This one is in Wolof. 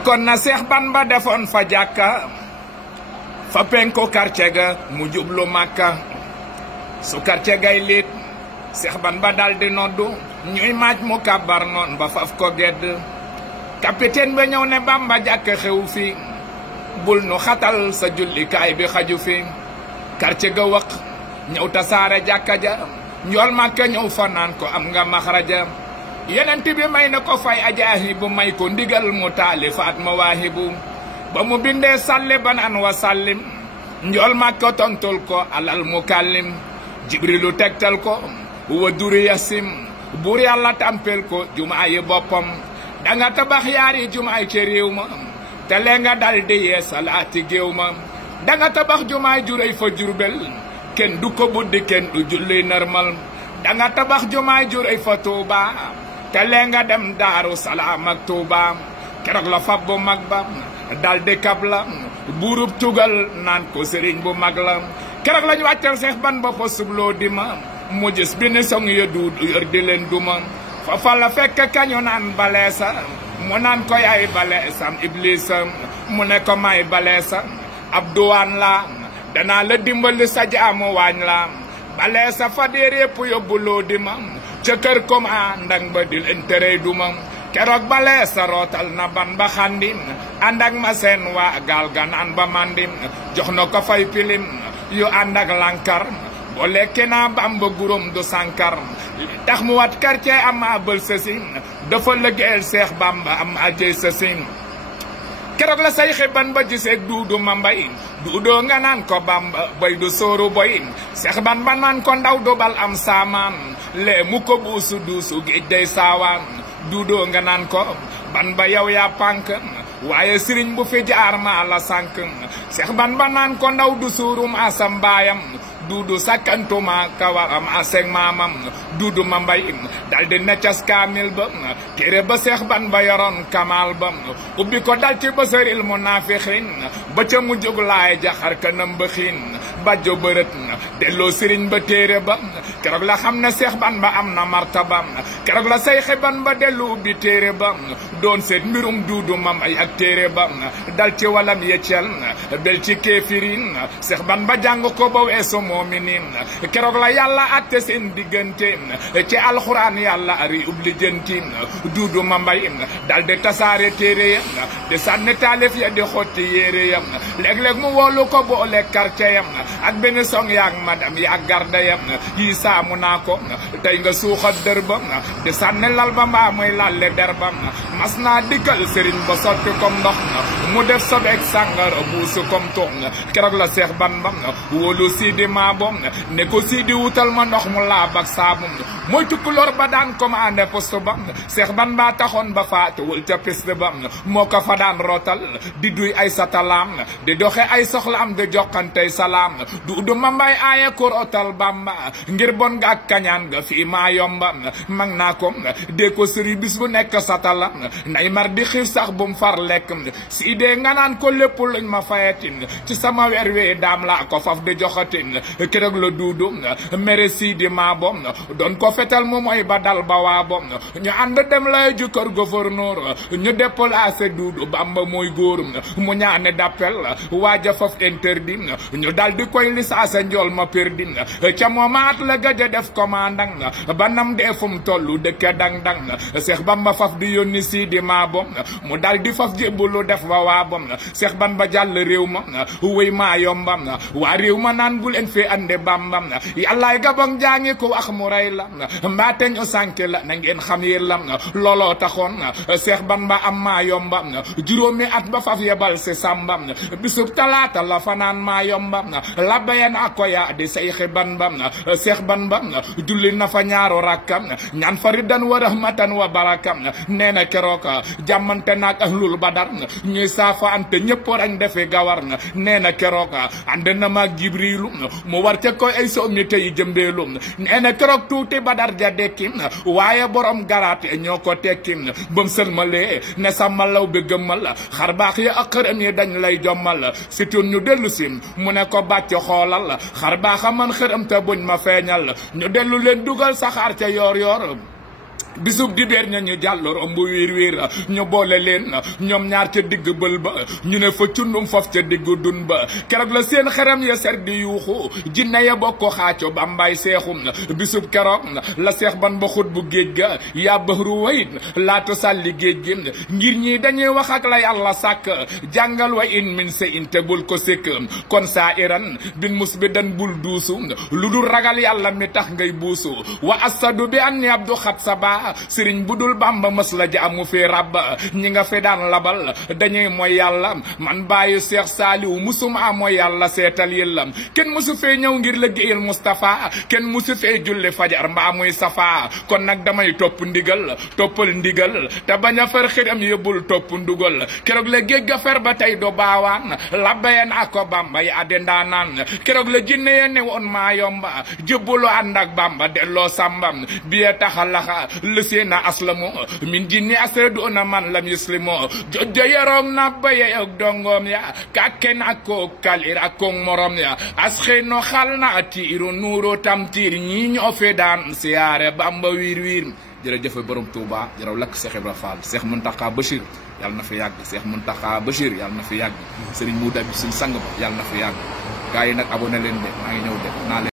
fekkoon na Seex Bamba defoon fa jàkka fa penko quartier ga mu jublu Makka su quartier gay liit Seex Bamba daldi noddu ñuy maaj mu kàbbar noon ba faf ko gedd capitaine ba ñëw ne Bamba jàkka xew fi bul nu xatal sa jullikaay bi xaju fi quartier ga wëq ñëw tasaare jàkka ja njool Makka ñëw fa naan ko am nga maxraja yenent bi may na ko fay ajaahibu may ko ndigal mu taalifaat mawaahibu ba mu bindee salli banaan wa sallim njool Makka tontul ko alal mukallim jibrilu tegtal ko wa duri yasim buur yàlla tampel ko jumaa yi boppam danga tabax yaari jumaay ca réew ma te lee nga dal di yee salaati géew ma danga tabax jumaay juréy fa Jurbel kenn du ko buddi kenn du julli normal danga tabax jumaay juréy fa Tuuba te lee nga dem Daaru Salaam ak Tuuba keroog la fab bu mag ba dal di kab la buurub tugal naan ko sëriñ bu mag la keroog lañu wàccal Seex Bamba fa subloo di ma mu gis bi ni song ya duudu yor di leen duma fa fa la fekk kañu naan baleesa mu naan ko yaay baleesam iblisa mu ne ko may baleesa ab duwaan la danaa la dimbali sa jaamu waañ la baleesa fa déer yépp yóbbuloo di ma ca kër koma ndang ba di leen terey duma keroog baleesa rootal na ban ba xandim ànd ak ma seen waa gaal ga naan ba mandim jox na ko fay pilim yu ànd ak lankar boo lekke naa Bamba guróom du sankar tax mu wat quartier am abal sasin dafa lëggeel Seex Bamba am ajey sasin keroog la say xiban ba giseeg duudu ma mbay duudoo nga naan ko Bamba bay du sóoru boy Seex Bamba naan ko ndaw du bal am saamaan lee mu ko buusu duusu géej day saawaan duudoo nga naan ko Bamba yow yaa pànk waaye sëriñ bu fi jaar maa la sànk Seex Bamba naan ko ndaw du suurum asam baayam duudu sakkantuma kawaram aseg maamam duudu ma mbay daldi neccas kaamil ba téere ba Seex Bamba yoroon kamal ba ubbi ko dal ci bësëril munaafixiin ba ca mu jóg laay jaxar kanam ba xiin bàjjo bërët delloo sëriñ ba téere ba keroog la xam ne Seex Bamba am na martaba keroog la Sayxi Bamba dellu ubbi téere ba doon seet mbirum duudu ma mbay ak téere ba dal ci walam yeccel bel ci kéefiriin Seex Bamba jàng ko ba weesu moominiin keroog la yàlla atte seen diggante ci alxuraan yàlla ari ubli jëntiin duudu ma mbay dal di tasaare téere ya di sànni taalif ya di xotti yéere ya léeg-léeg mu woolu ko boole quartier yam ak benn song yaag madam yaag garda yam yi saamu naa ko tey nga suuxat dër ba di sànni lal ba mbaa muy lalle der ba mas naa dikkal sëriñ ba sotti kom ndox mu def sobeek sàngar buusu kom toog keroog la Seex Bamba wóolu Sidi Maabo ne ko Sidi wutal ma ndox mu laab ak saabu mooy tukkulóor ba daan commandé poste ba Seex Bamba taxoon ba faatuwul ca piste ba moo ko fa daan rootal di duy ay satalaam di doxe ay soxlaam di joxantey salaam du ma mbay aaye ko rootal Bamba ngir bon nga ak kañaan nga fii maa yomba mag naa ko dee ko sëri bis bu nekk satala nay mar di xiif sax bu mu far lekk si dee nga naan ko lépp luñ ma fayetin ci sama weer wee daam laa ko faf di joxatin keroog la duudu mere Sidi Maabo doon ko fetal mu mooy ba dal ba waabo ñu ànd dem lay ju kër gouverneur ñu déplacé duudu Bamba mooy góor mu ñaane d'appel waaja faf interdit ñu dal di koy lisaase njool ma perdi ca moomaat la gaja def commandant ba nam dee fu mu tollu dëkke dang dang Seex Bamba faf di yónni Sidi Maabo mu dal di faf jébbulu def wa waabo Seex Bamba jàll réew ma wéy maa yomba waa réew ma naan bu leen fi ande Bamba yàllaay gabang jaangi ko wax mu rey la mbaate ñu sànke la na ngeen xam yéen la looloo taxoon Seex Bamba am maa yomba juróomi at ba faf yebal si Samba bisub talaata la fanaan maa yomba labbayen ak ko yaa di Sayxi Bamba Seex Bamba julli na fa ñaaru rakkam ñaan faridan wa rahmatan wa barakam nee na keroog jàmmante naag ahlul badar ñuy saafa ante ñëpp rañ defe gawar nee na keroog ànd na maag Jibriilu mu war ca koy ay sommité yi jëmbeelu nee na keroog tuuti badar ja dekki waaye borom garaat ñoo ko tekki bam sëlmalee ne sàmmalaw bi gëmmal xar baax yi ak xërëm yi dañ lay jommal si tun ñu dellu si mu ne ko bàcc xoolal xar baaxa man xërëm te buñ ma feeñal ñu dellu leen dugal saxaar ca yoor yoor bisub dibeer ña ñu jàll romb wiir ñu boole leen ñoom ñaar ca digg bël ba ñu ne fa cundum faf ca digg dun ba keroog la seen xaram ya ser di yuuxu jinne ya bokko xaaco bambaay seexum bisub keroog la seex ban ba xut bu géej ga yaa bahru wayit laata sàlli géej gi ngir ñii dañuy wax ak la yàlla sàkk jàngal wa in min sa in te bul ko sëkk kon saa iran bin mus bi dan bul duusu lu dul ragal yàlla mi tax ngay buusu wa asadu bi am ni abdu xat saba sëriñ bu dul bàmba mës la jaamu fi rab ñi nga fi daan labal dañuy mooy yàlla man bàyyi Seex Saaliw musuma mooy yàlla seetal yëllam kenn musu fee ñëw ngir liggéeyal Mustafa kenn musu fee julli fajar mbaa muy safa kon nag damay topp ndigal toppal ndigal te bañ a far xiram yëbbul topp ndugal keroog la géej ga fer ba tey do baawaan labbayeen ak ko bàmba yi addendaa naan keroog la jinne ye ne woon maa yomba jëbbulu ànd ak bàmba delloo sàmbam biye taxalaxa lëseena aslamu min jinni asaduna man lam yuslimu jojjo yeroog na baye ak dongoom ya kakken ak ko kalir ak ko morom ya asxeno xal na tiiru nuuro tam tiir ñii ñoo fi daan siyaare bàmba wiir jërëjëf borom Touba jërëw lakk Cheikh Ibra Fall Cheikh Mountakha Bachir yàlla na fi yàgg Cheikh Mountakha Bachir yàlla na fi yàgg Serigne Mouda bi suñ sang ba yàlla na fi yàgg gars yi nag abonné leen de maa ngi ñëw de naa leen